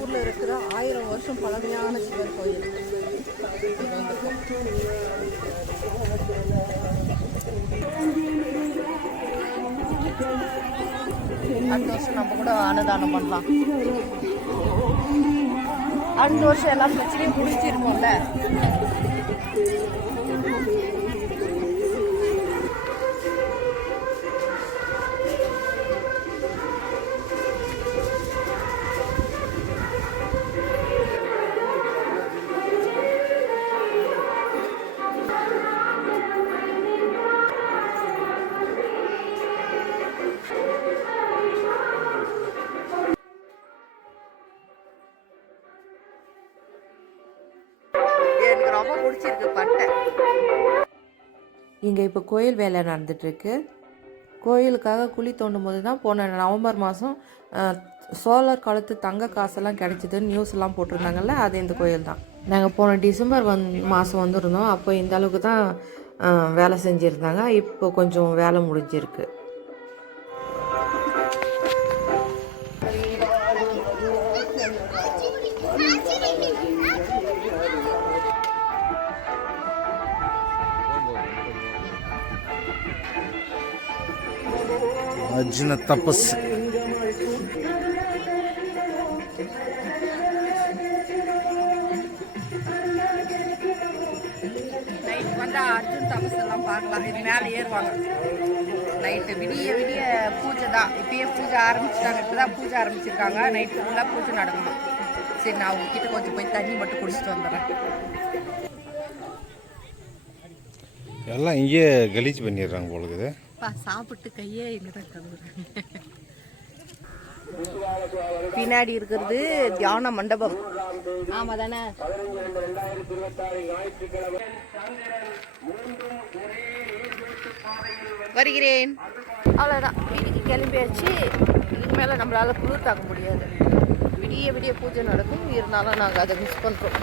ஊரில் இருக்கிற 1000 வருஷம் பழமையான சிவன் கோயில். அடுத்த வருஷம் நம்ம கூட அன்னதானம் பண்ணலாம். அடுத்த வருஷம் எல்லா பிரச்சனையும் முடிச்சிருக்கோம்ல. எனக்கு ரொம்ப பிடிச்சிருக்கு பட்டை. இங்கே இப்போ கோயில் வேலை நடந்துட்டுருக்கு. கோயிலுக்காக குழி தோண்டும் போது தான் போன நவம்பர் மாதம் சோழர் காலத்து தங்க காசெல்லாம் கிடைச்சிதுன்னு நியூஸ்லாம் போட்டிருந்தாங்கல்ல, அது இந்த கோயில் தான். நாங்கள் போன டிசம்பர் மாதம் வந்துருந்தோம். அப்போ இந்த அளவுக்கு தான் வேலை செஞ்சுருந்தாங்க. இப்போ கொஞ்சம் வேலை முடிஞ்சிருக்கு. அர்ஜுன தபஸ். நைட் வந்தா அர்ஜுன் தபஸ் எல்லாம் பார்க்கலாம். இது மேலே ஏறுவாங்க. நைட்டு விடிய விடிய பூஜை தான். இப்பயே பூஜை ஆரம்பிச்சிட்டாங்க. இப்போதான் பூஜை ஆரம்பிச்சிருக்காங்க. நைட்டு ஃபுல்லாக பூஜை நடக்கணும். சரி, நான் உங்ககிட்ட கொஞ்சம் போய் தண்ணி மட்டும் குடிச்சிட்டு வந்துடுறேன். எல்லாம் இங்கே கலீஜ் பண்ணிடுறாங்க போலுக்குது. சாப்பிட்டு கையே இங்கே தான் கழுவுறாங்க. பின்னாடி இருக்கிறது தியான மண்டபம். ஆமா தானே? வருகிறேன். அவ்வளோதான், வீட்டுக்கு கிளம்பியாச்சு. இதுக்கு மேலே நம்மளால குளிர் தாக்க முடியாது. விடிய விடிய பூஜை நடக்கும். இருந்தாலும் நாங்கள் அதை மிஸ் பண்ணுறோம்.